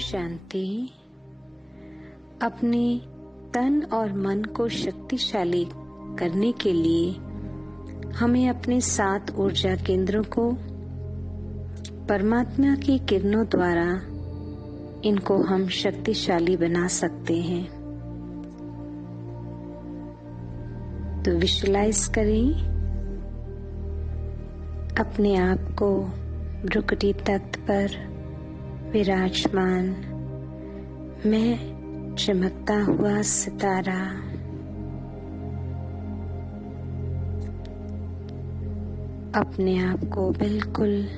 शांति। अपने तन और मन को शक्तिशाली करने के लिए हमें अपने 7 ऊर्जा केंद्रों को परमात्मा की किरणों द्वारा इनको हम शक्तिशाली बना सकते हैं। तो विजुअलाइज करें अपने आप को भ्रुकुटी तख्त पर विराजमान, मैं चमकता हुआ सितारा। अपने आप को बिल्कुल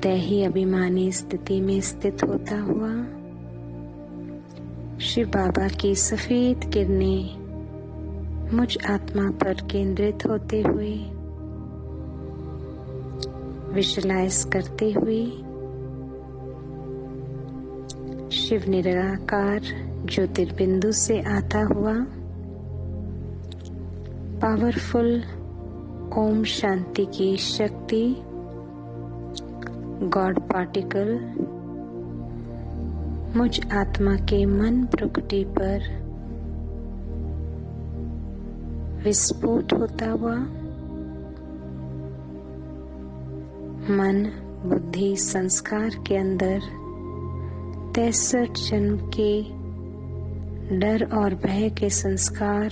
दैही अभिमानी स्थिति में स्थित होता हुआ शिव बाबा की सफेद किरणें मुझ आत्मा पर केंद्रित होते हुए विजुअलाइज करते हुए शिव निराकार ज्योतिर्बिंदु से आता हुआ पावरफुल ओम शांति की शक्ति गॉड पार्टिकल मुझ आत्मा के मन प्रकृति पर विस्फोट होता हुआ मन, बुद्धि, संस्कार के अंदर 63 जन्म के डर और भय के संस्कार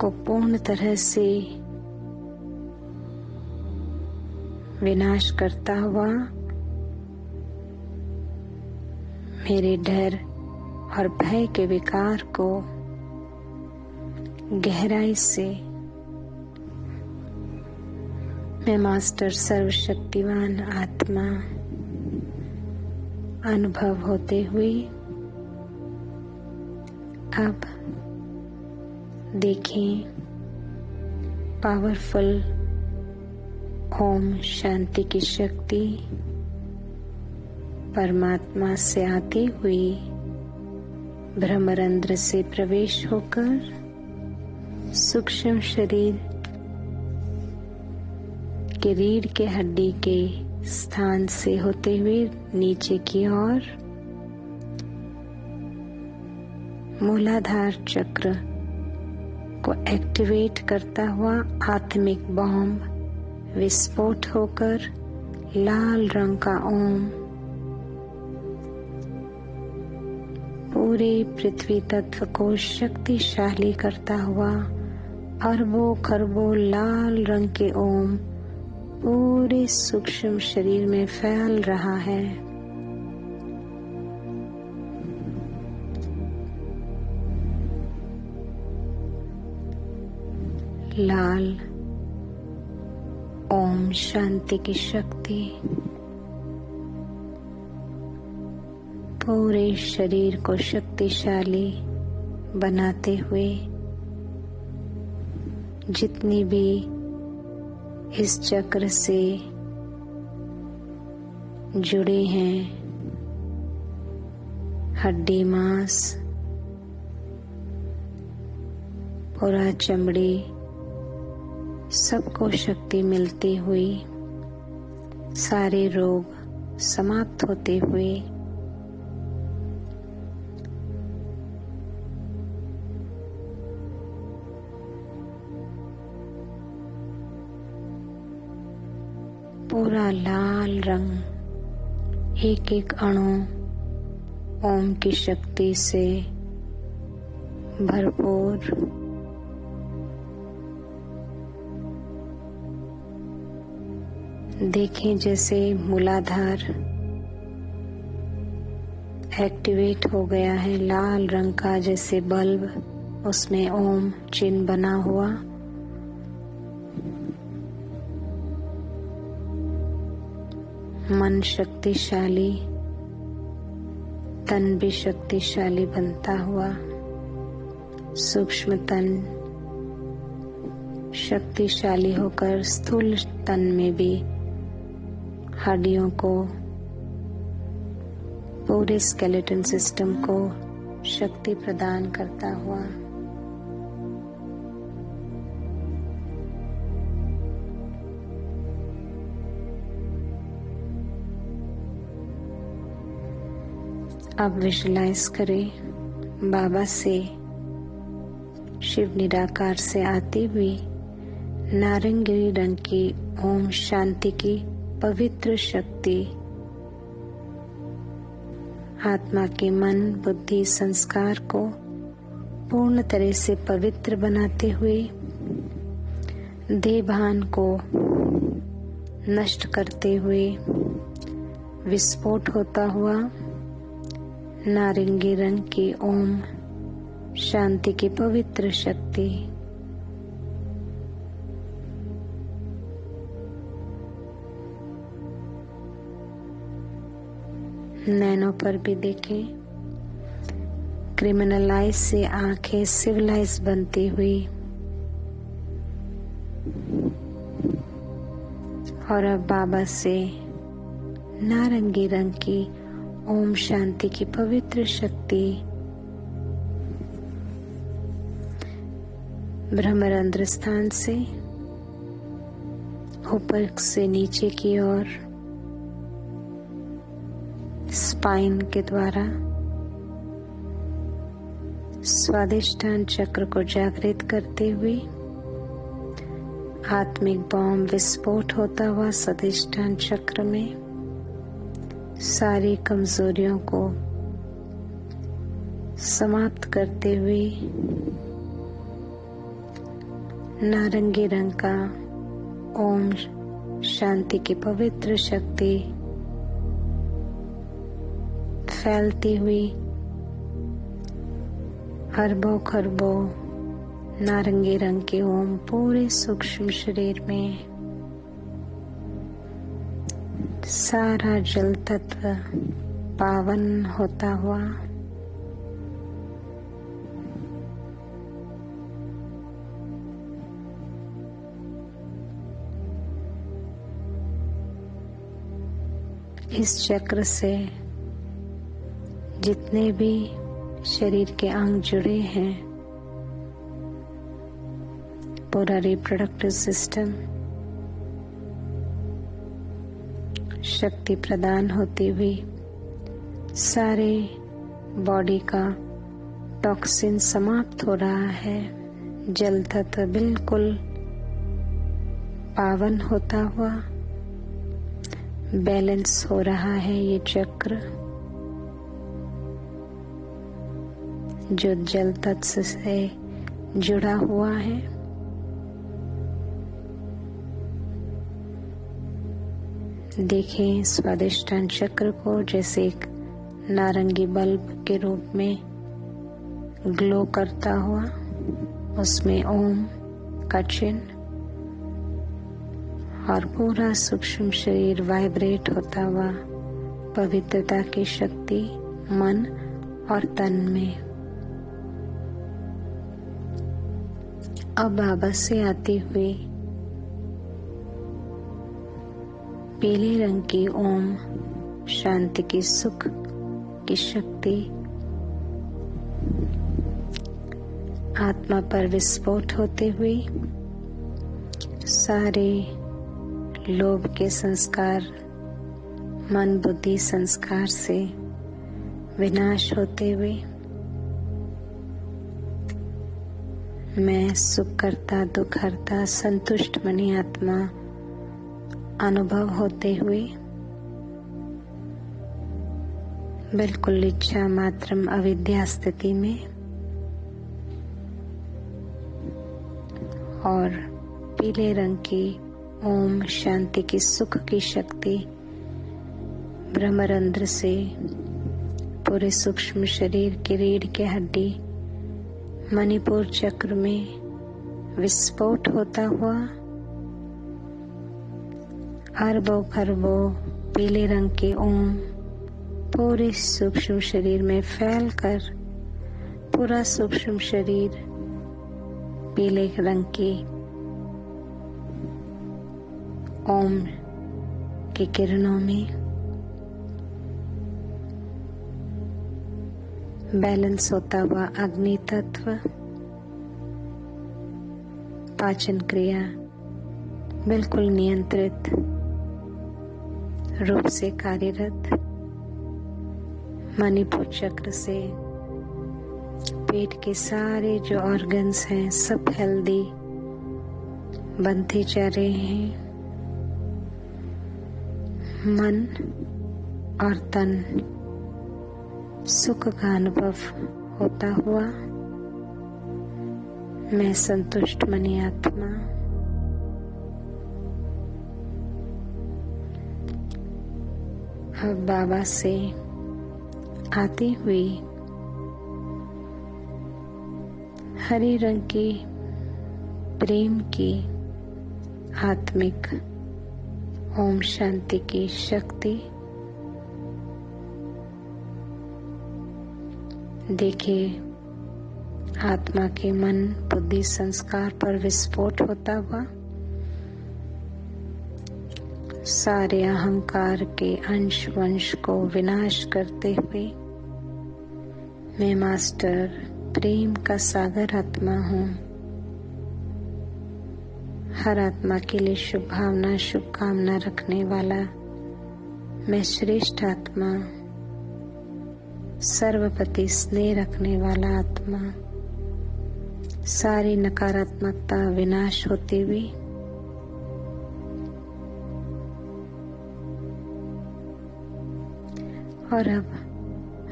को पूर्ण तरह से विनाश करता हुआ मेरे डर और भय के विकार को गहराई से मैं मास्टर सर्वशक्तिवान आत्मा अनुभव होते हुए अब देखें पावरफुल ओम शांति की शक्ति परमात्मा से आती हुई ब्रह्मरंध्र से प्रवेश होकर सूक्ष्म शरीर के रीढ़ के हड्डी के स्थान से होते हुए नीचे की ओर मूलाधार चक्र को एक्टिवेट करता हुआ आत्मिक बॉम्ब विस्फोट होकर लाल रंग का ओम पूरे पृथ्वी तत्व को शक्तिशाली करता हुआ अरबों खरबों लाल रंग के ओम पूरे सूक्ष्म शरीर में फैल रहा है। लाल ओम शांति की शक्ति पूरे शरीर को शक्तिशाली बनाते हुए जितनी भी इस चक्र से जुड़े हैं हड्डी मांस पूरा चमड़ी सबको शक्ति मिलती हुई सारे रोग समाप्त होते हुए पूरा लाल रंग एक एक अणु ओम की शक्ति से भरपूर देखें जैसे मूलाधार एक्टिवेट हो गया है लाल रंग का जैसे बल्ब उसमें ओम चिन्ह बना हुआ मन शक्तिशाली तन भी शक्तिशाली बनता हुआ सूक्ष्म तन शक्तिशाली होकर स्थूल तन में भी हड्डियों को पूरे स्केलेटन सिस्टम को शक्ति प्रदान करता हुआ अब विजुलाइज करें बाबा से शिव निराकार से आती हुई नारंगी रंग की ओम शांति की पवित्र शक्ति आत्मा के मन बुद्धि संस्कार को पूर्ण तरह से पवित्र बनाते हुए देहभान को नष्ट करते हुए विस्फोट होता हुआ नारंगी रंग की ओम शांति की पवित्र शक्ति नैनों पर भी देखें क्रिमिनलाइज से आंखें सिविलाइज बनती हुई और अब बाबा से नारंगी रंग की ओम शांति की पवित्र शक्ति ब्रह्मरंध्र स्थान से ऊपर से नीचे की ओर स्पाइन के द्वारा स्वादिष्ठान चक्र को जागृत करते हुए आत्मिक बॉम्ब विस्फोट होता हुआ स्वादिष्ठान चक्र में सारी कमजोरियों को समाप्त करते हुए नारंगी रंग का ओम शांति की पवित्र शक्ति फैलती हुई अरबों खरबों नारंगी रंग के ओम पूरे सूक्ष्म शरीर में सारा जल तत्व पावन होता हुआ इस चक्र से जितने भी शरीर के अंग जुड़े हैं पूरा रिप्रोडक्टिव सिस्टम शक्ति प्रदान होती हुई सारे बॉडी का टॉक्सिन समाप्त हो रहा है जल तत्व बिल्कुल पावन होता हुआ बैलेंस हो रहा है ये चक्र जो जल तत्व से जुड़ा हुआ है देखें स्वादिष्ठान चक्र को जैसे एक नारंगी बल्ब के रूप में ग्लो करता हुआ उसमें ओम का चिन्ह और पूरा सूक्ष्म शरीर वाइब्रेट होता हुआ पवित्रता की शक्ति मन और तन में। अब बाबा से आती हुई पीले रंग की ओम शांति की सुख की शक्ति आत्मा पर विस्फोट होते हुए सारे लोभ के संस्कार मन बुद्धि संस्कार से विनाश होते हुए मैं सुख करता दुख हरता संतुष्ट मनी आत्मा अनुभव होते हुए बिल्कुल इच्छा मात्रम अविद्या स्थिति में और पीले रंग की ओम शांति की सुख की शक्ति ब्रह्मरंध्र से पूरे सूक्ष्म शरीर की रीढ़ के हड्डी मणिपुर चक्र में विस्फोट होता हुआ अरबों खरबों पीले रंग के ओम पूरे सूक्ष्म शरीर में फैलकर पूरा सूक्ष्म शरीर पीले रंग की ओम की किरणों में बैलेंस होता हुआ अग्नि तत्व पाचन क्रिया बिल्कुल नियंत्रित रूप से कार्यरत मणिपुर चक्र से पेट के सारे जो ऑर्गन्स हैं सब हेल्दी बनते जा रहे हैं। मन और तन सुख का अनुभव होता हुआ मैं संतुष्ट मनी आत्मा अब बाबा से आती हुई हरे रंग की प्रेम की आत्मिक ओम शांति की शक्ति देखिए आत्मा के मन बुद्धि संस्कार पर विस्फोट होता हुआ सारे अहंकार के अंश वंश को विनाश करते हुए मैं मास्टर प्रेम का सागर आत्मा हूँ। हर आत्मा के लिए शुभ भावना शुभकामना रखने वाला मैं श्रेष्ठ आत्मा सर्वपति स्नेह रखने वाला आत्मा सारी नकारात्मकता विनाश होती हुई और अब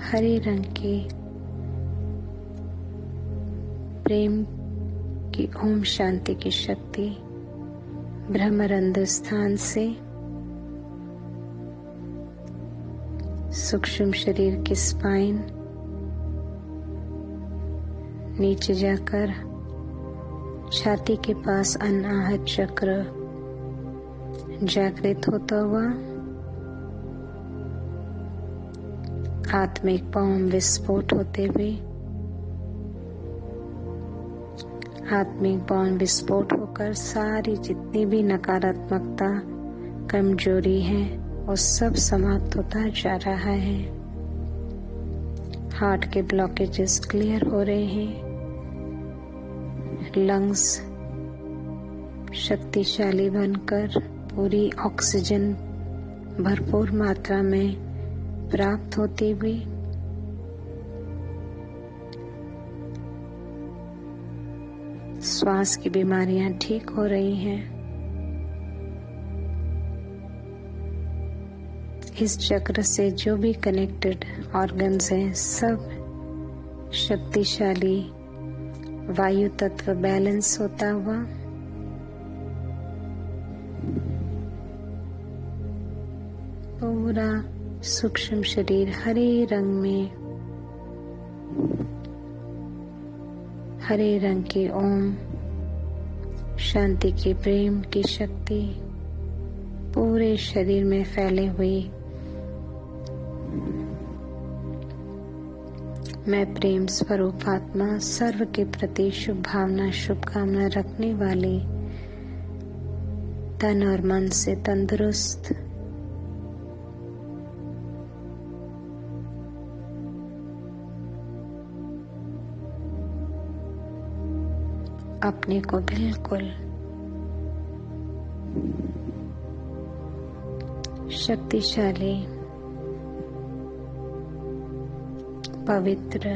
हरे रंग की प्रेम की ओम शांति की शक्ति ब्रह्मरंध्र स्थान से सूक्ष्म शरीर की स्पाइन नीचे जाकर छाती के पास अनाहत चक्र जागृत होता हुआ आत्मिक बॉम्ब विस्फोट होते हुए आत्मिक बॉम्ब विस्फोट होकर सारी जितनी भी नकारात्मकता कमजोरी है वो सब समाप्त होता जा रहा है। हार्ट के ब्लॉकेजेस क्लियर हो रहे हैं, लंग्स शक्तिशाली बनकर पूरी ऑक्सीजन भरपूर मात्रा में प्राप्त होती हुई श्वास की बीमारियां ठीक हो रही हैं। इस चक्र से जो भी कनेक्टेड ऑर्गन्स हैं सब शक्तिशाली वायु तत्व बैलेंस होता हुआ पूरा सूक्ष्म शरीर हरे रंग में हरे रंग के ओम शांति की, प्रेम की शक्ति पूरे शरीर में फैले हुई। मैं प्रेम स्वरूप आत्मा, सर्व के प्रति शुभ भावना, शुभकामना रखने वाली, तन और मन से तंदुरुस्त, अपने को बिल्कुल शक्तिशाली, पवित्र,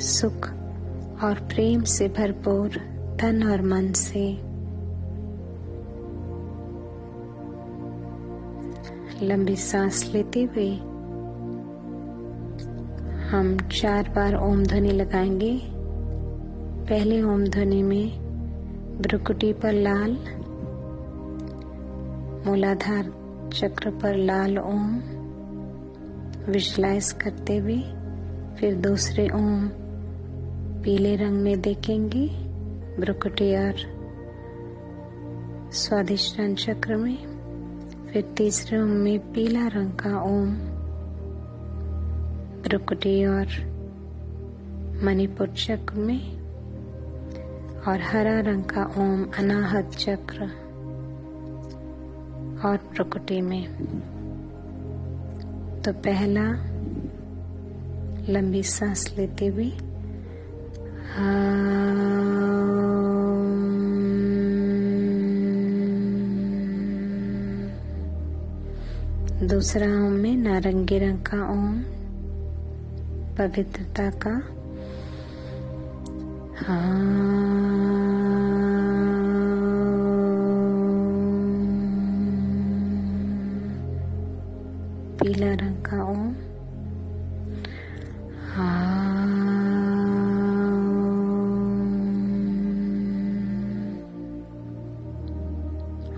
सुख और प्रेम से भरपूर तन और मन से लंबी सांस लेते हुए हम 4 बार ओम ध्वनि लगाएंगे। पहले ओम ध्वनि में भ्रुकुटी पर लाल, मूलाधार चक्र पर लाल ओम विजुलाइज करते हुए, फिर दूसरे ओम पीले रंग में देखेंगे भ्रुकुटी और स्वादिष्टान चक्र में। फिर तीसरे ओम में पीला रंग का ओम भ्रुकुटी और मणिपुर चक्र में, और हरा रंग का ओम अनाहत चक्र और भ्रुकुटी में। तो पहला लंबी सांस लेते हुए दूसरा ओम में नारंगी रंग का ओम पवित्रता का पीला रंग का ओम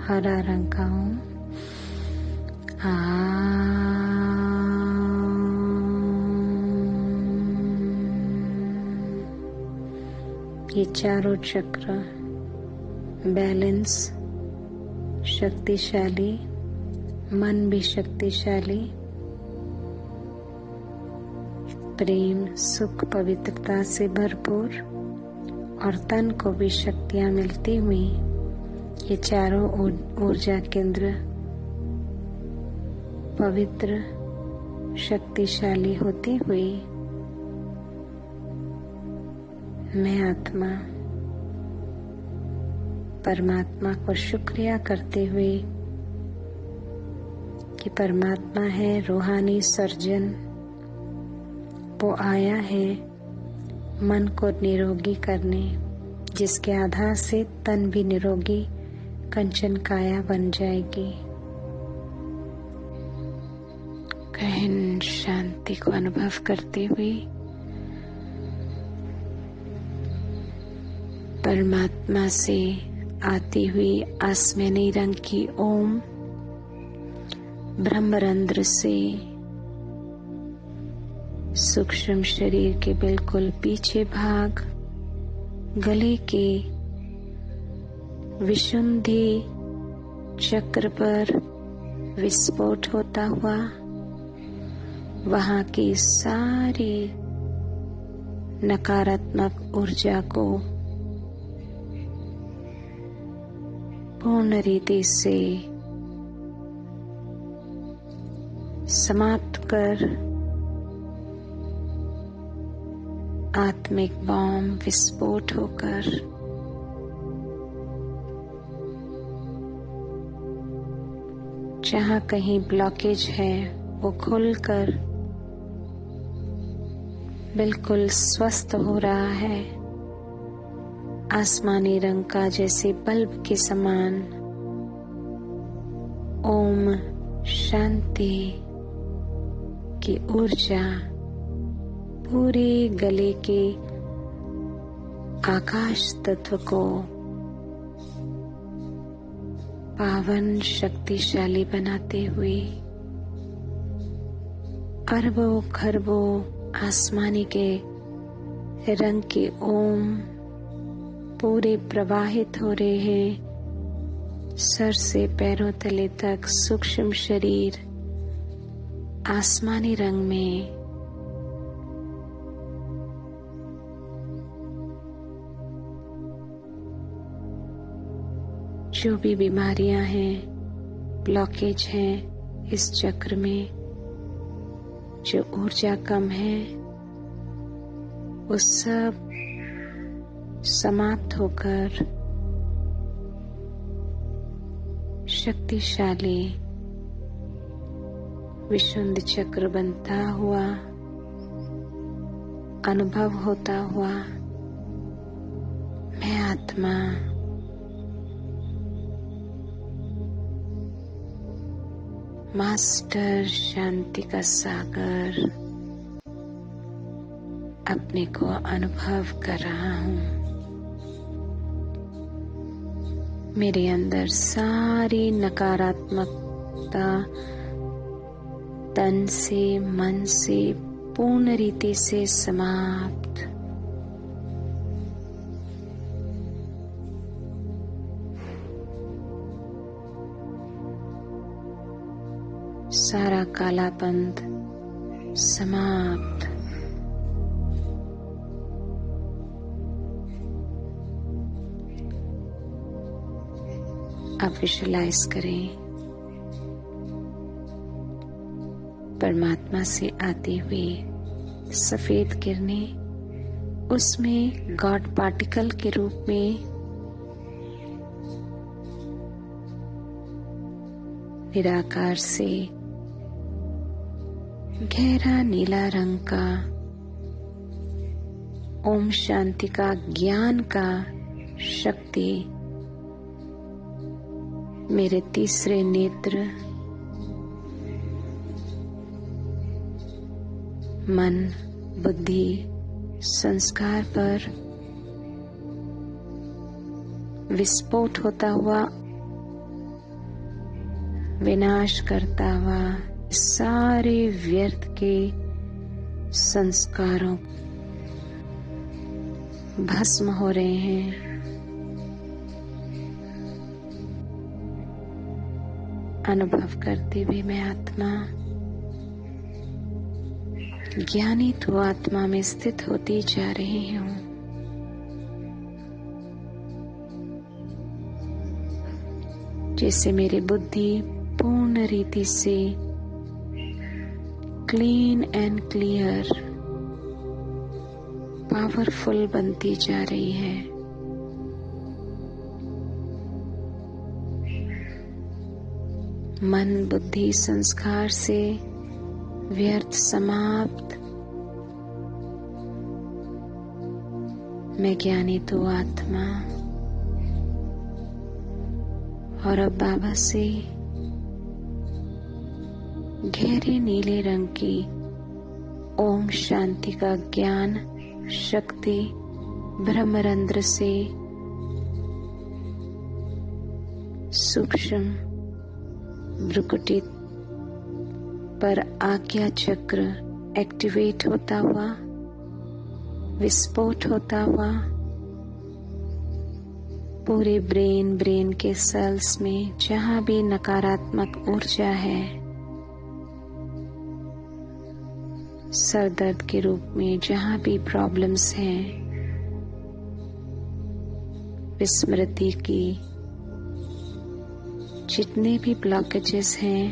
हरा रंग का ओम ये चारों चक्र बैलेंस, शक्तिशाली, मन भी शक्तिशाली, प्रेम, सुख, पवित्रता से भरपूर और तन को भी शक्तियां मिलती हुई ये चारों ऊर्जा केंद्र पवित्र, शक्तिशाली होती हुई मैं आत्मा परमात्मा को शुक्रिया करते हुए कि परमात्मा है रूहानी सर्जन, वो आया है मन को निरोगी करने, जिसके आधार से तन भी निरोगी कंचन काया बन जाएगी। गहन शांति को अनुभव करते हुए परमात्मा से आती हुई आसमानी रंग की ओम ब्रह्मरंध्र से सूक्ष्म शरीर के बिल्कुल पीछे भाग गले के विशुद्धि चक्र पर विस्फोट होता हुआ वहां की सारी नकारात्मक ऊर्जा को पूर्ण रीति से समाप्त कर आत्मिक बॉम्ब विस्फोट होकर जहाँ कहीं ब्लॉकेज है वो खुलकर बिल्कुल स्वस्थ हो रहा है, आसमानी रंग का जैसे बल्ब के समान। ओम शांति की ऊर्जा पूरे गले के आकाश तत्व को पावन शक्तिशाली बनाते हुए अरबों खरबों आसमानी के रंग के ओम पूरे प्रवाहित हो रहे हैं। सर से पैरों तले तक सूक्ष्म शरीर आसमानी रंग में। जो भी बीमारियां हैं, ब्लॉकेज हैं इस चक्र में, जो ऊर्जा कम है, वो सब समाप्त होकर शक्तिशाली विशुद्ध चक्र बनता हुआ, अनुभव होता हुआ मैं आत्मा मास्टर शांति का सागर अपने को अनुभव कर रहा हूँ। मेरे अंदर सारी नकारात्मकता तन से मन से पूर्ण रीति से समाप्त। सारा कालापन समाप्त। आप विजुअलाइज करें परमात्मा से आती हुई सफेद किरणें, उसमें गॉड पार्टिकल के रूप में निराकार से गहरा नीला रंग का ओम शांति का ज्ञान का शक्ति मेरे तीसरे नेत्र, मन, बुद्धि, संस्कार पर विस्फोट होता हुआ, विनाश करता हुआ, सारे व्यर्थ के संस्कारों भस्म हो रहे हैं। अनुभव करते हुए मैं आत्मा ज्ञानी तो आत्मा में स्थित होती जा रही हूँ। जैसे मेरी बुद्धि पूर्ण रीति से क्लीन एंड क्लियर पावरफुल बनती जा रही है। मन, बुद्धि, संस्कार से व्यर्थ समाप्त। मैं ज्ञानी तो आत्मा। और अब बाबा से गहरे नीले रंग की ओम शांति का ज्ञान शक्ति ब्रह्मरंध्र से सूक्ष्म भ्रुकुटी पर आज्ञा चक्र एक्टिवेट होता हुआ, विस्फोट होता हुआ, पूरे ब्रेन के सेल्स में जहां भी नकारात्मक ऊर्जा है, सर दर्द के रूप में जहां भी प्रॉब्लम्स हैं, विस्मृति की जितने भी ब्लॉकेजेस हैं,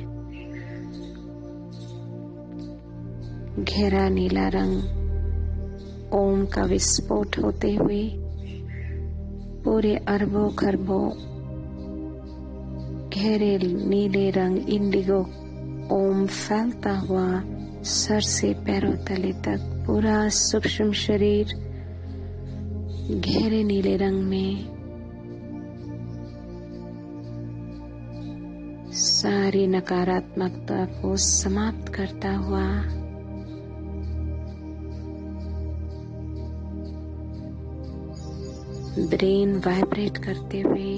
गहरा नीला रंग ओम का विस्फोट होते हुए पूरे अरबों खरबों गहरे नीले रंग इंडिगो ओम फैलता हुआ सर से पैरों तले तक पूरा सूक्ष्म शरीर गहरे नीले रंग में सारी नकारात्मकता को समाप्त करता हुआ ब्रेन वाइब्रेट करते हुए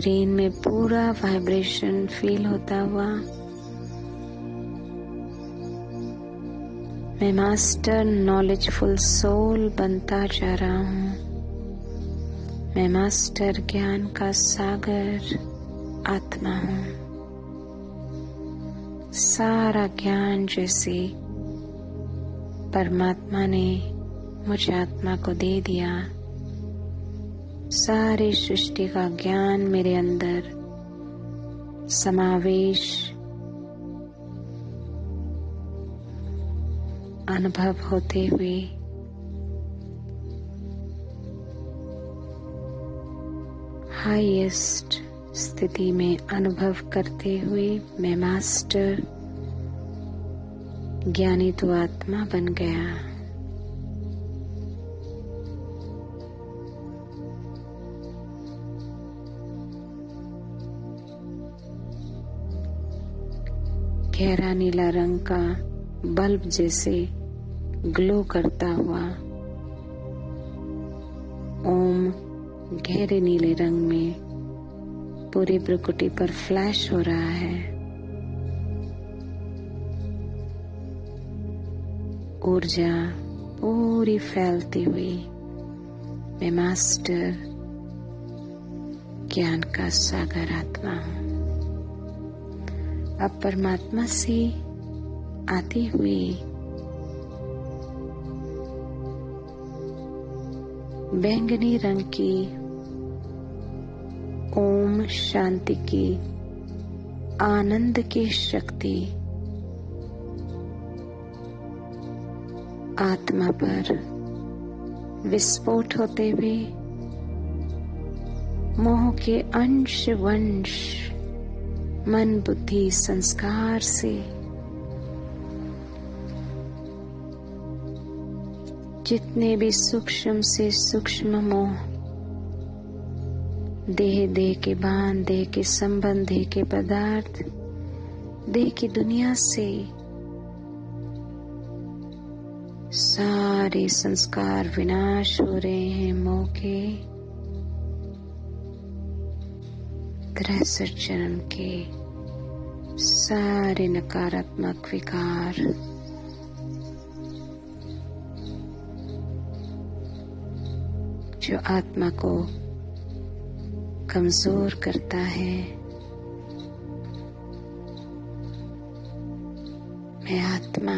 ब्रेन में पूरा वाइब्रेशन फील होता हुआ मैं मास्टर नॉलेजफुल सोल बनता जा रहा हूँ। मैं मास्टर ज्ञान का सागर आत्मा हूँ। सारा ज्ञान जैसे परमात्मा ने मुझे आत्मा को दे दिया, सारी सृष्टि का ज्ञान मेरे अंदर समावेश अनुभव होते हुए हाईएस्ट स्थिति में अनुभव करते हुए मैं मास्टर ज्ञानी तो आत्मा बन गया। गहरा नीला रंग का बल्ब जैसे ग्लो करता हुआ ओम गहरे नीले रंग में पूरी प्रकृति पर फ्लैश हो रहा है। ऊर्जा पूरी फैलती हुई मैं मास्टर ज्ञान का सागर आत्मा हूँ। अब परमात्मा से आती हुई बैंगनी रंग की ओम शांति की आनंद की शक्ति आत्मा पर विस्फोट होते हुए मोह के अंश वंश मन बुद्धि संस्कार से जितने भी सूक्ष्म से सूक्ष्म मोह, देह के बांध, देह के संबंध, देह के पदार्थ, देह की दुनिया से सारे संस्कार विनाश हो रहे हैं। मोह के 63 जन्म के सारे नकारात्मक विकार जो आत्मा को कमजोर करता है, मैं आत्मा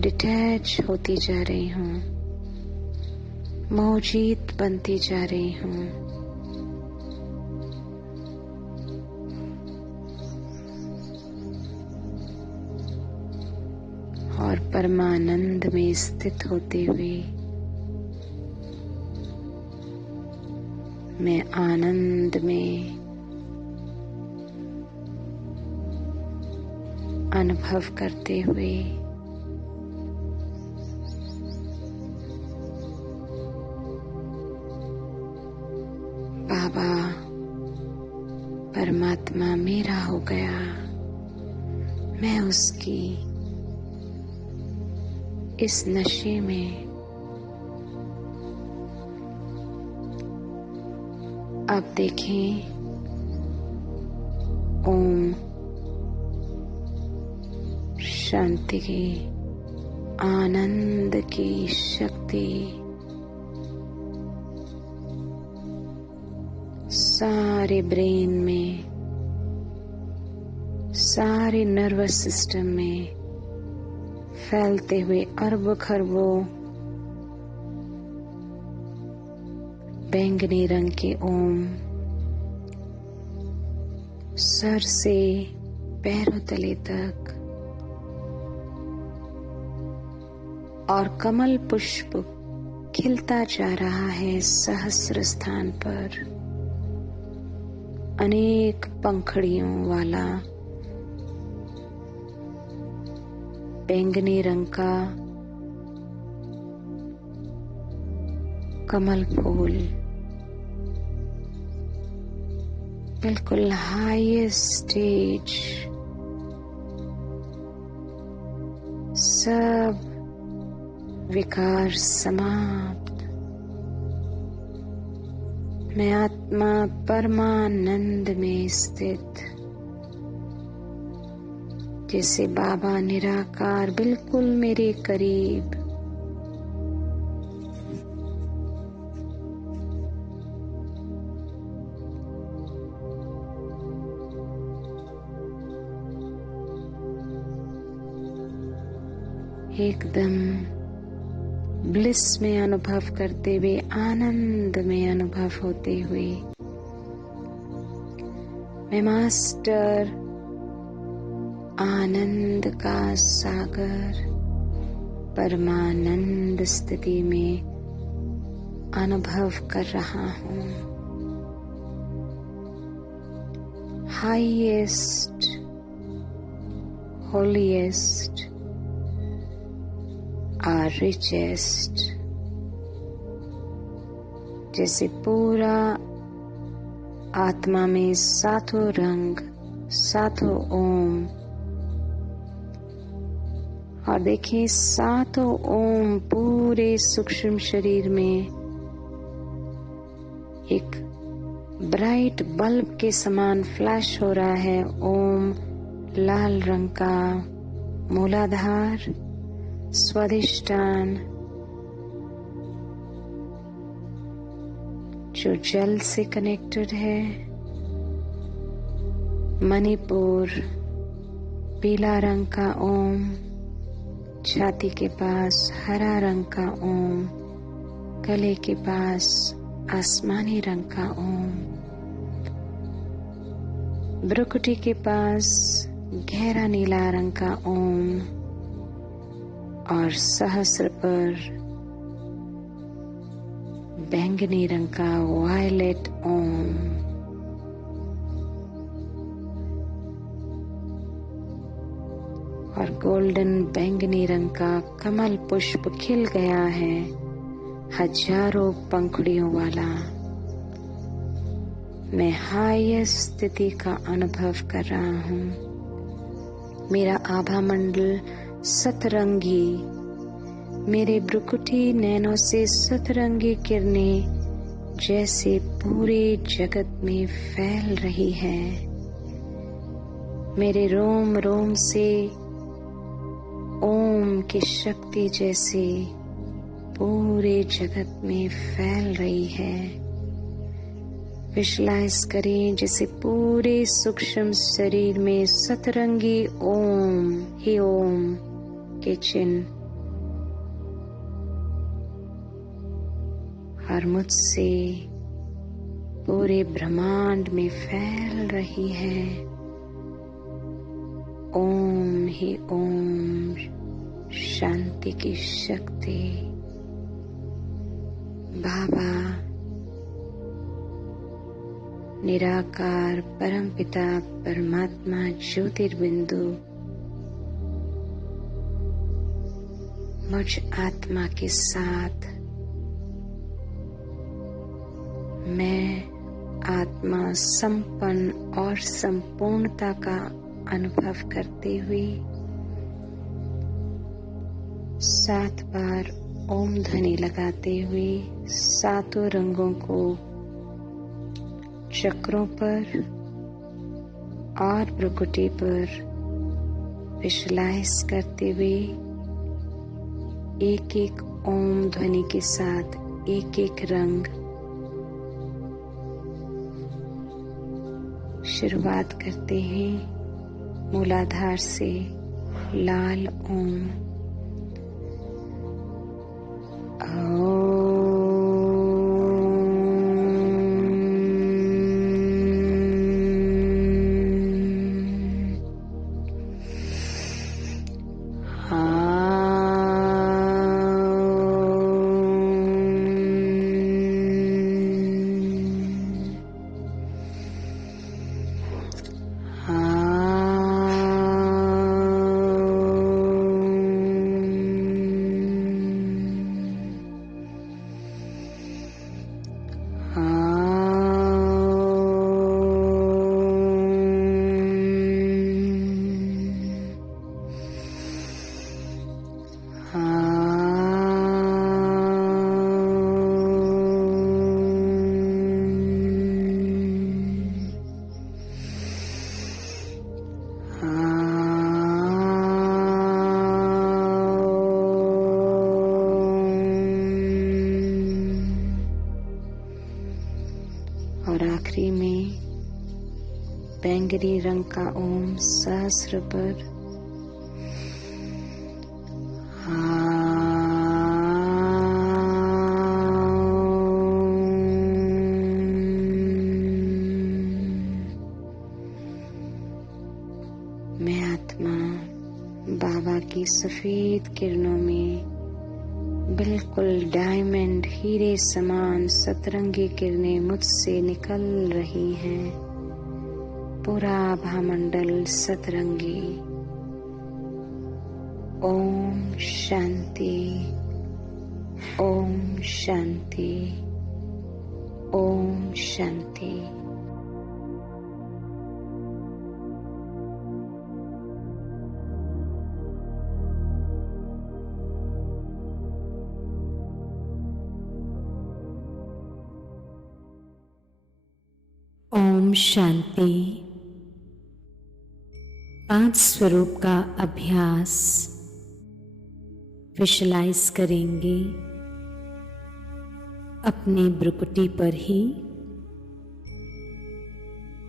डिटैच होती जा रही हूँ, मौजीद बनती जा रही हूँ। और परमानंद में स्थित होते हुए मैं आनंद में अनुभव करते हुए बाबा परमात्मा मेरा हो गया, मैं उसकी इस नशे में अब देखें ओम शांति की आनंद की शक्ति सारे ब्रेन में, सारे नर्वस सिस्टम में फैलते हुए अरब खरबों बैंगनी रंग के ओम सर से पैरों तले तक और कमल पुष्प खिलता जा रहा है सहस्र स्थान पर। अनेक पंखड़ियों वाला बैंगनी रंग का कमल फूल बिल्कुल हाईएस्ट स्टेज, सब विकार समाप्त। मैं आत्मा परमानंद में स्थित, जैसे बाबा निराकार बिल्कुल मेरे करीब। एकदम ब्लिस में अनुभव करते हुए, आनंद में अनुभव होते हुए, मैं मास्टर आनंद का सागर परमानंद स्थिति में अनुभव कर रहा हूँ। हाईएस्ट, होलीएस्ट, आर रिचेस्ट, जैसे पूरा आत्मा में सातों रंग, सातों ओम, और देखें सातों ओम पूरे सूक्ष्म शरीर में एक ब्राइट बल्ब के समान फ्लैश हो रहा है। ओम लाल रंग का मूलाधार, स्वाधिष्ठान जो जल से कनेक्टेड है, मणिपुर पीला रंग का ओम, छाती के पास हरा रंग का ओम, गले के पास आसमानी रंग का ओम, भ्रुकुटी के पास गहरा नीला रंग का ओम, और सहस्र पर बैंगनी रंग का वायलेट ओम। और गोल्डन बैंगनी रंग का कमल पुष्प खिल गया है, हजारों पंखुड़ियों वाला। मैं हाईएस्ट स्थिति का अनुभव कर रहा हूँ। मेरा आभा मंडल सतरंगी, मेरे भ्रुकुटी नैनों से सतरंगी किरणें जैसे पूरे जगत में फैल रही है। मेरे रोम रोम से ओम की शक्ति जैसे पूरे जगत में फैल रही है। विजुअलाइज करें जैसे पूरे सूक्ष्म शरीर में सतरंगी ओम ही ओम के चिन्ह और मुझसे पूरे ब्रह्मांड में फैल रही है। ओम ही ओम शांति की शक्ति। बाबा निराकार परमपिता परमात्मा ज्योतिर्बिंदु मुझ आत्मा के साथ, मैं आत्मा संपन्न और संपूर्णता का अनुभव करते हुए 7 बार ओम ध्वनि लगाते हुए सातों रंगों को चक्रों पर और भ्रुकुटी पर विजुअलाइज करते हुए एक एक ओम ध्वनि के साथ एक एक रंग शुरुआत करते हैं। मूलाधार से लाल ओम। बैंगनी रंग का ओम सहस्र पर मैं आत्मा बाबा की सफेद किरणों में बिल्कुल डायमंड हीरे समान सतरंगी किरणें मुझसे निकल रही हैं। पूरा भामंडल सतरंगी। ओम शांति, ओम शांति, ओम शांति। ओम शांति। 5 स्वरूप का अभ्यास विजुलाइज करेंगे अपने भ्रुकुटी पर ही।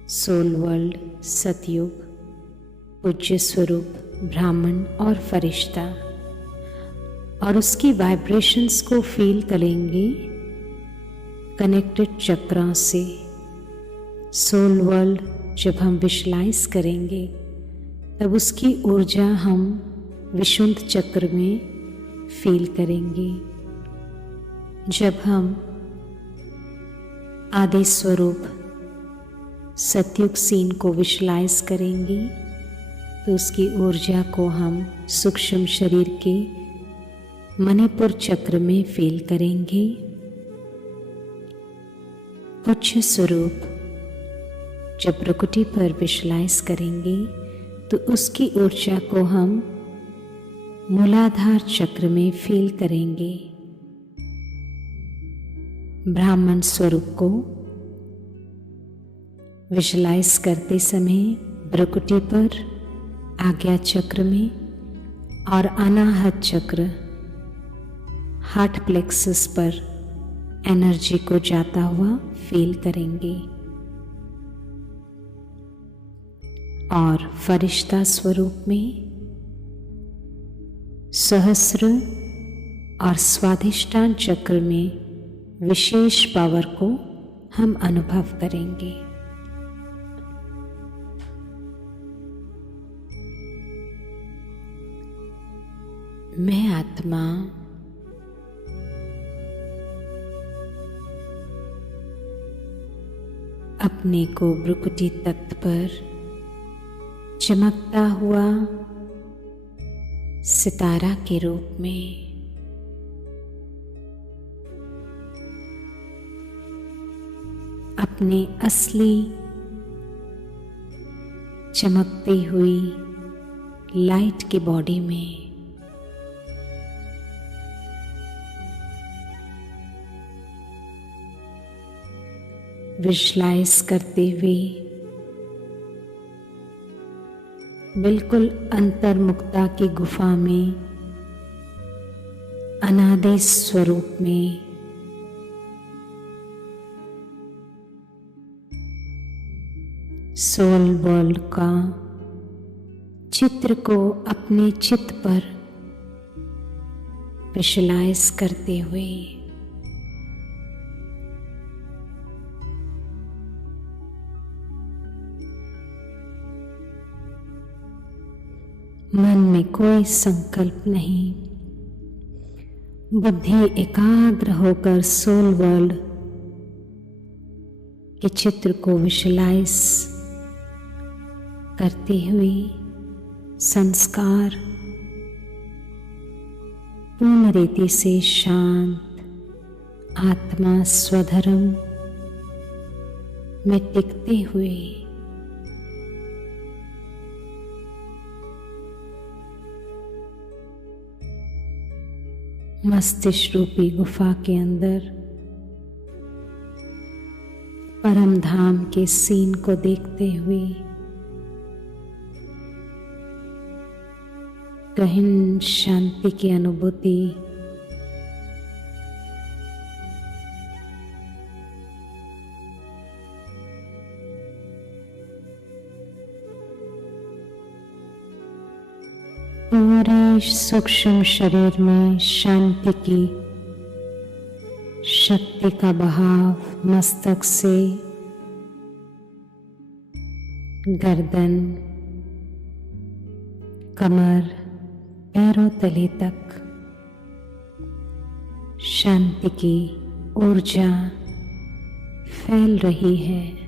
सोल वर्ल्ड, सतयुग, पूज्य स्वरूप, ब्राह्मण और फरिश्ता, और उसकी वाइब्रेशंस को फील करेंगे कनेक्टेड चक्रों से। सोल वर्ल्ड जब हम विजुलाइज करेंगे तब उसकी ऊर्जा हम विशुद्ध चक्र में फील करेंगे। जब हम आदि स्वरूप सतयुग सीन को विजुलाइज करेंगे तो उसकी ऊर्जा को हम सूक्ष्म शरीर के मणिपुर चक्र में फील करेंगे। उच्च स्वरूप जब प्रकृति पर विजुलाइज करेंगे तो उसकी ऊर्जा को हम मूलाधार चक्र में फील करेंगे। ब्राह्मण स्वरूप को विजुलाइज करते समय प्रकृति पर, आज्ञा चक्र में और अनाहत चक्र हार्ट प्लेक्सस पर एनर्जी को जाता हुआ फील करेंगे। और फरिश्ता स्वरूप में सहस्र और स्वाधिष्ठान चक्र में विशेष पावर को हम अनुभव करेंगे। मैं आत्मा अपने को भ्रुकुटी तख्त पर चमकता हुआ सितारा के रूप में अपने असली चमकती हुई लाइट की बॉडी में विजुलाइज करते हुए बिल्कुल अंतर्मुक्ता की गुफा में अनादि स्वरूप में सोल वर्ल्ड का चित्र को अपने चित्त पर विजुलाइज करते हुए मन में कोई संकल्प नहीं, बुद्धि एकाग्र होकर सोल वर्ल्ड के चित्र को विजुलाइज करते हुए संस्कार पूर्ण रीति से शांत आत्मा स्वधर्म में टिकते हुए मस्तिष्क रूपी गुफा के अंदर परम धाम के सीन को देखते हुए गहन शांति की अनुभूति पूरे सूक्ष्म शरीर में शांति की शक्ति का बहाव मस्तक से गर्दन, कमर, पैरों तले तक शांति की ऊर्जा फैल रही है।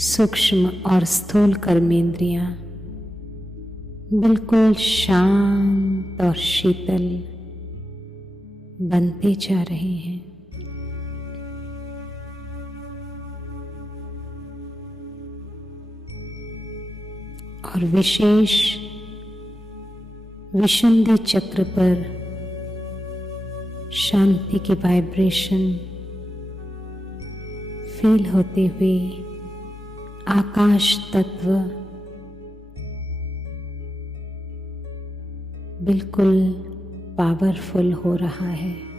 सूक्ष्म और स्थूल कर्मेंद्रियां बिल्कुल शांत और शीतल बनते जा रहे हैं। और विशेष विशुद्धि चक्र पर शांति की वाइब्रेशन फील होते हुए आकाश तत्व बिल्कुल पावरफुल हो रहा है।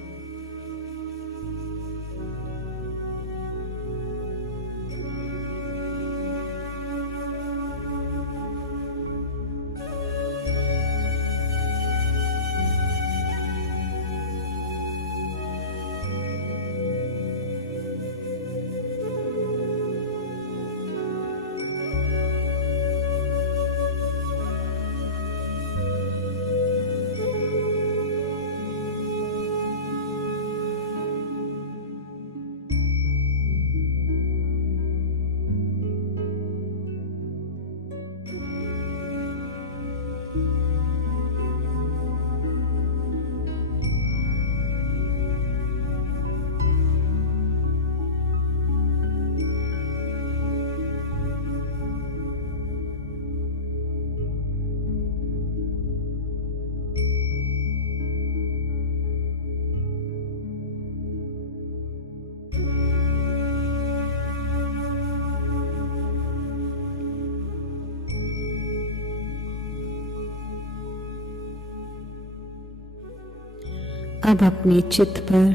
अब अपने चित्त पर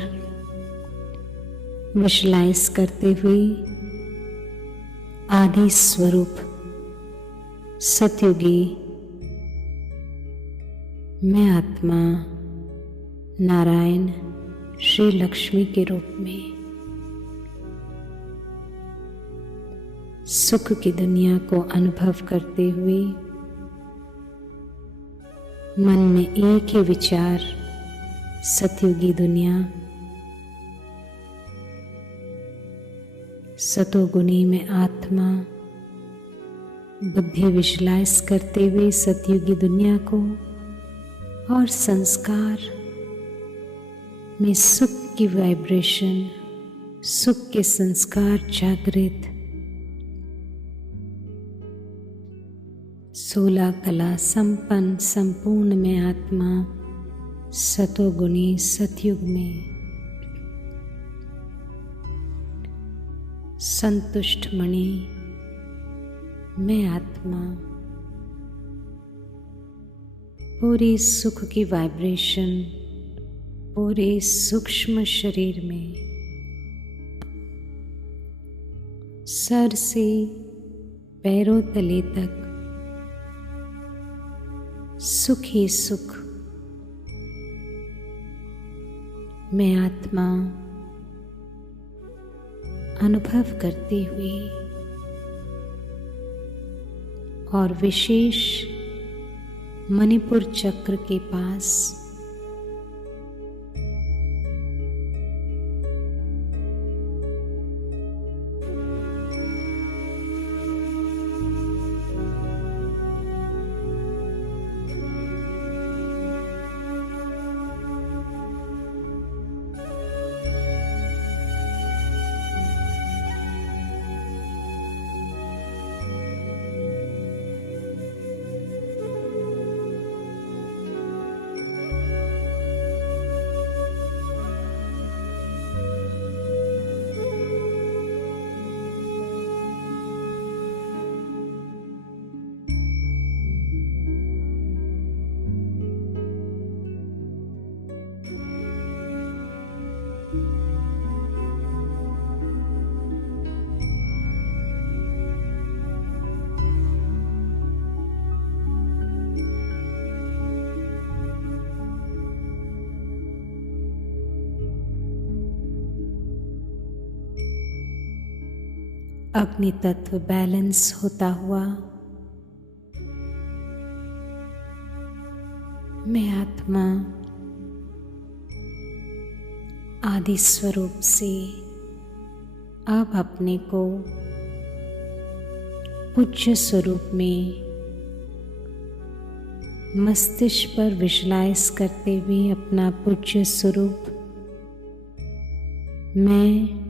विजुलाइज करते हुए आदि स्वरूप सतयुगी मैं आत्मा नारायण श्री लक्ष्मी के रूप में सुख की दुनिया को अनुभव करते हुए मन में एक ही विचार, सतयुगी दुनिया सतोगुणी में आत्मा, बुद्धि विजुलाइज करते हुए सतयुगी दुनिया को और संस्कार में सुख की वाइब्रेशन, सुख के संस्कार जागृत, 16 कला संपन्न संपूर्ण में आत्मा सतोगुणी सतयुग में संतुष्ट मणि में आत्मा पूरी सुख की वाइब्रेशन पूरे सूक्ष्म शरीर में सर से पैरों तले तक सुख ही सुख मैं आत्मा अनुभव करते हुए और विशेष मणिपुर चक्र के पास अग्नि तत्व बैलेंस होता हुआ मैं आत्मा आदि स्वरूप से अब अपने को पूज्य स्वरूप में मस्तिष्क पर विजुलाइज करते हुए अपना पूज्य स्वरूप मैं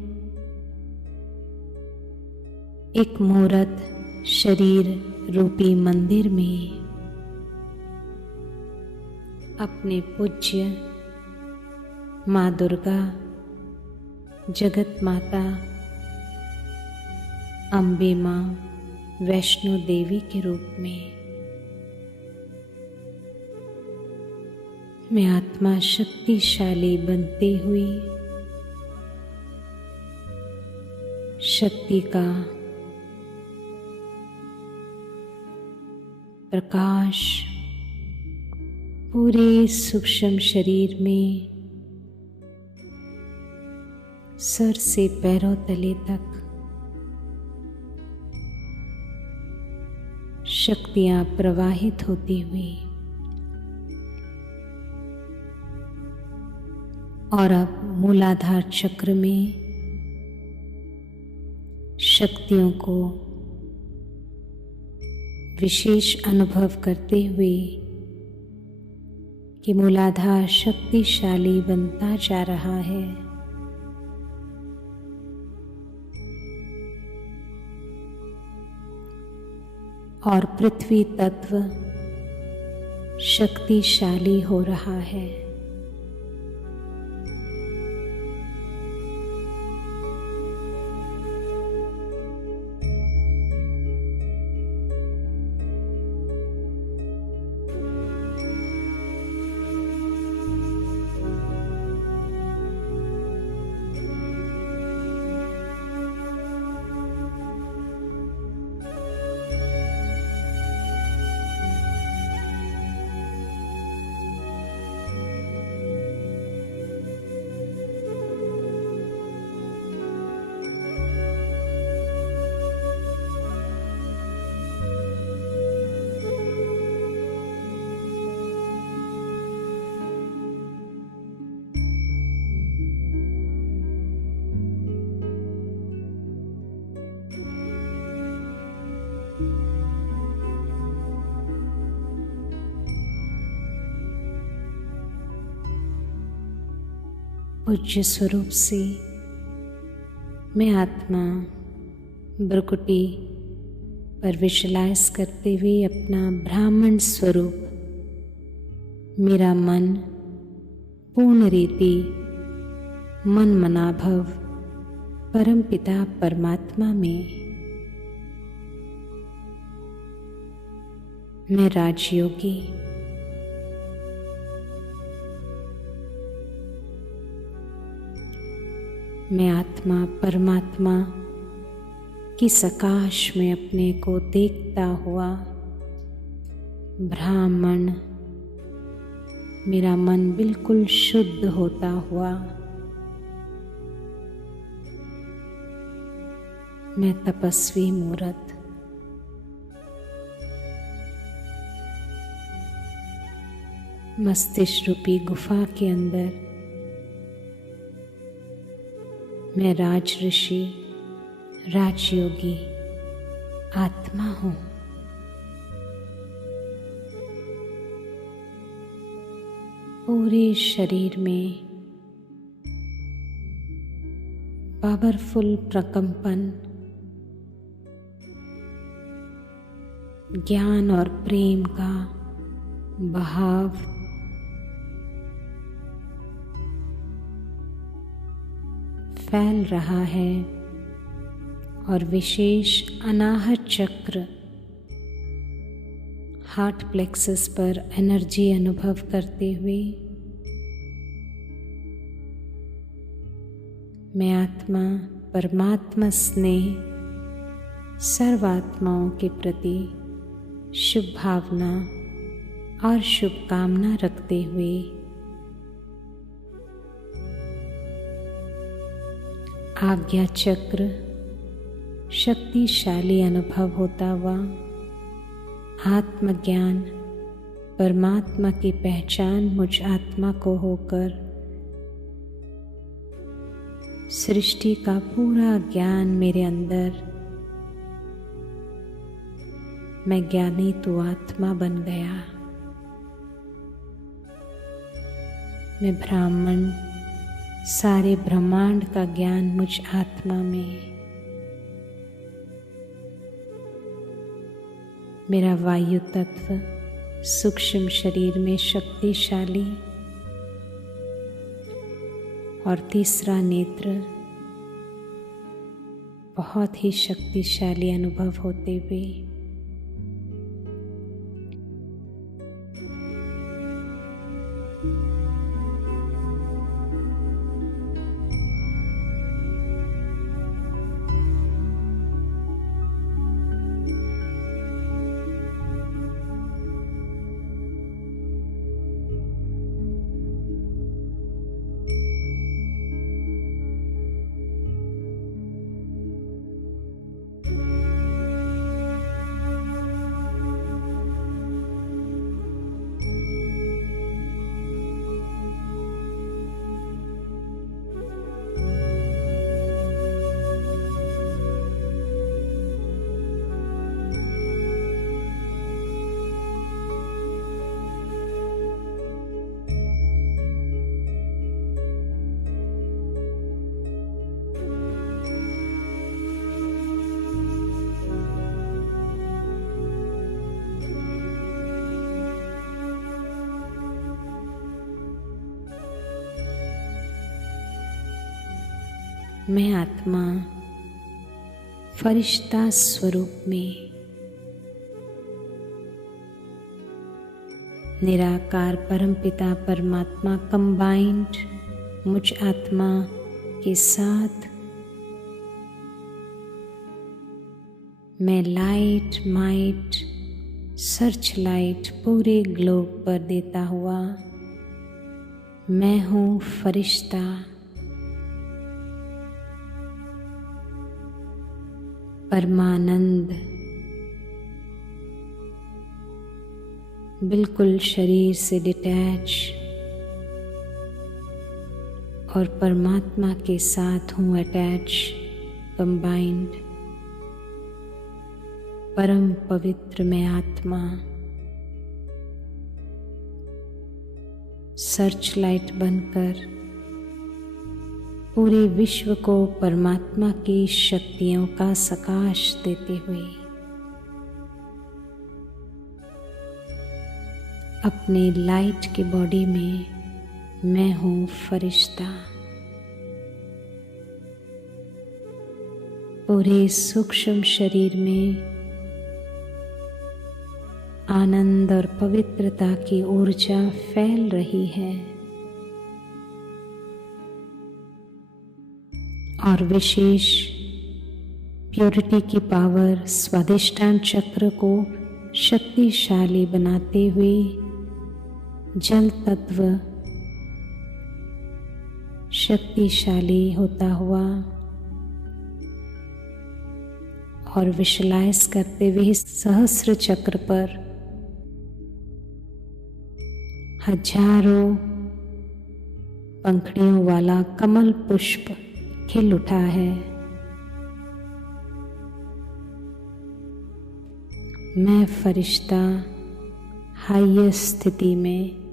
एक मूर्त शरीर रूपी मंदिर में अपने पूज्य माँ दुर्गा, जगत माता, अम्बे माँ, वैष्णो देवी के रूप में मैं आत्मा शक्तिशाली बनते हुई शक्ति का प्रकाश पूरे सूक्ष्म शरीर में सर से पैरों तले तक शक्तियां प्रवाहित होती हुई और अब मूलाधार चक्र में शक्तियों को विशेष अनुभव करते हुए कि मूलाधार शक्तिशाली बनता जा रहा है। और पृथ्वी तत्व शक्तिशाली हो रहा है। पूज्य स्वरूप से मैं आत्मा भ्रुकुटी पर विजुलाइज करते हुए अपना ब्राह्मण स्वरूप मेरा मन पूर्ण रीति मन मनाभव परमपिता परमात्मा में मैं राजयोगी मैं आत्मा परमात्मा की सकाश में अपने को देखता हुआ ब्राह्मण मेरा मन बिल्कुल शुद्ध होता हुआ मैं तपस्वी मूर्त मस्तिष्क रूपी गुफा के अंदर मैं राज ऋषि राजयोगी आत्मा हूँ। पूरे शरीर में पावरफुल प्रकंपन ज्ञान और प्रेम का बहाव फैल रहा है और विशेष अनाहत चक्र हार्ट प्लेक्सस पर एनर्जी अनुभव करते हुए मैं आत्मा परमात्मा स्नेह सर्वात्माओं के प्रति शुभ भावना और शुभकामना रखते हुए आज्ञा चक्र शक्तिशाली अनुभव होता हुआ आत्मज्ञान, परमात्मा की पहचान मुझ आत्मा को होकर सृष्टि का पूरा ज्ञान मेरे अंदर, मैं ज्ञानी तू आत्मा बन गया। मैं ब्राह्मण, सारे ब्रह्मांड का ज्ञान मुझ आत्मा में। मेरा वायु तत्व सूक्ष्म शरीर में शक्तिशाली और तीसरा नेत्र बहुत ही शक्तिशाली अनुभव होते हुए मैं आत्मा फरिश्ता स्वरूप में निराकार परमपिता परमात्मा कंबाइंड मुझ आत्मा के साथ मैं लाइट माइट सर्च लाइट पूरे ग्लोब पर देता हुआ मैं हूँ फरिश्ता। परमानंद, बिल्कुल शरीर से डिटैच और परमात्मा के साथ हूँ अटैच, कंबाइंड। परम पवित्र मैं आत्मा सर्च लाइट बनकर पूरे विश्व को परमात्मा की शक्तियों का सकाश देते हुए अपने लाइट की बॉडी में मैं हूँ फरिश्ता। पूरे सूक्ष्म शरीर में आनंद और पवित्रता की ऊर्जा फैल रही है और विशेष प्योरिटी की पावर स्वादिष्टान चक्र को शक्तिशाली बनाते हुए जल तत्व शक्तिशाली होता हुआ और विजुअलाइज करते हुए सहस्र चक्र पर हजारों पंखड़ियों वाला कमल पुष्प खिल उठा है। मैं फरिश्ता हाईएस्ट स्थिति में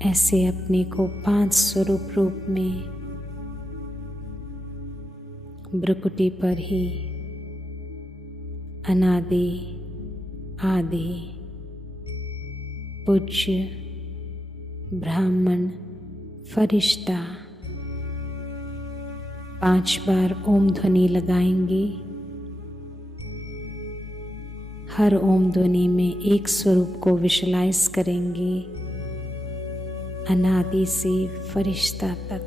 ऐसे अपने को 5 स्वरूप रूप में भ्रुकुटी पर ही अनादि आदि पूज्य ब्राह्मण फरिश्ता 5 बार ओम ध्वनि लगाएंगे। हर ओम ध्वनि में एक स्वरूप को विजुलाइज करेंगे, अनादि से फरिश्ता तक।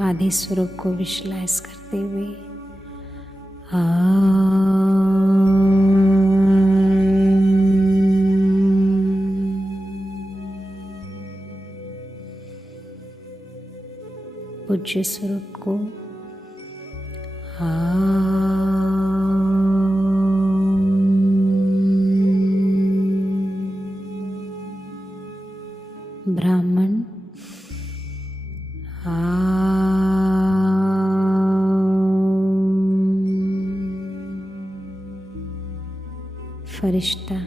आदि स्वरूप को विजुलाइज करते हुए पूज्य स्वरूप को ब्राह्मण फरिश्ता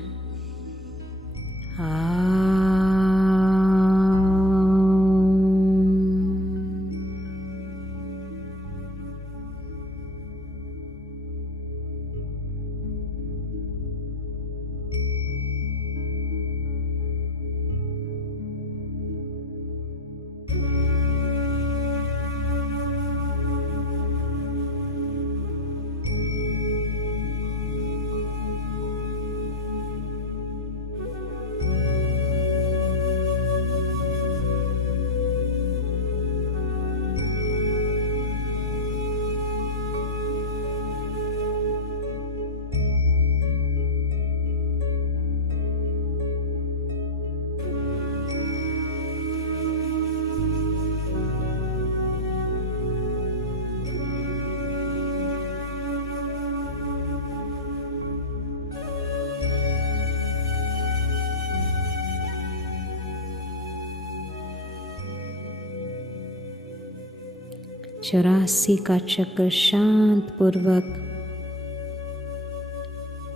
चौरासी का चक्र शांत पूर्वक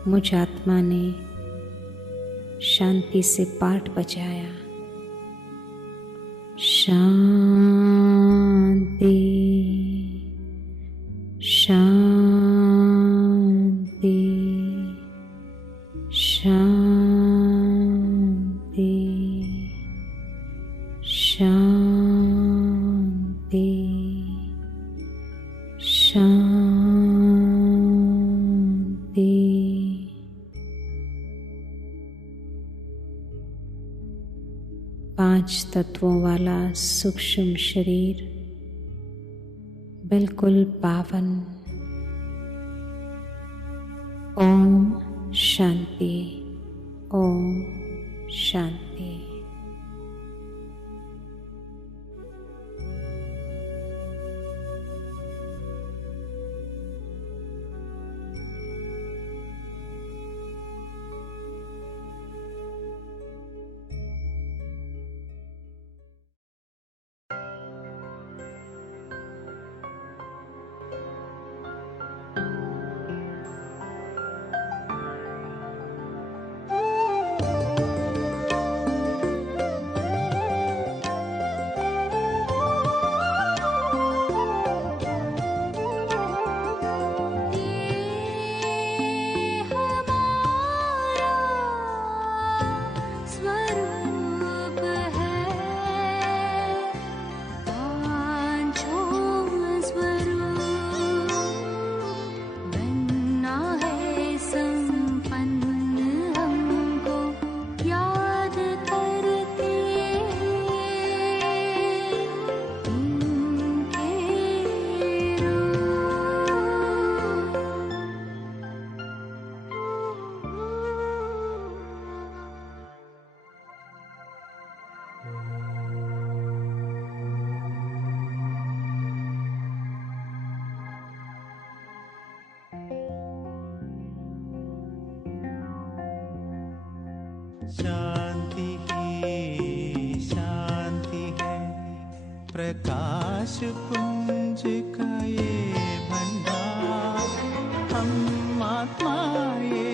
मुझ आत्मा ने शांति से पाठ बजाया। शांति शांति शांति शांति शांति। पांच तत्वों वाला सूक्ष्म शरीर बिल्कुल पावन। ओम शांति, ओम शांति। शांति ही शांति है, प्रकाश पुंज का ये भंडार, हम आत्मा ये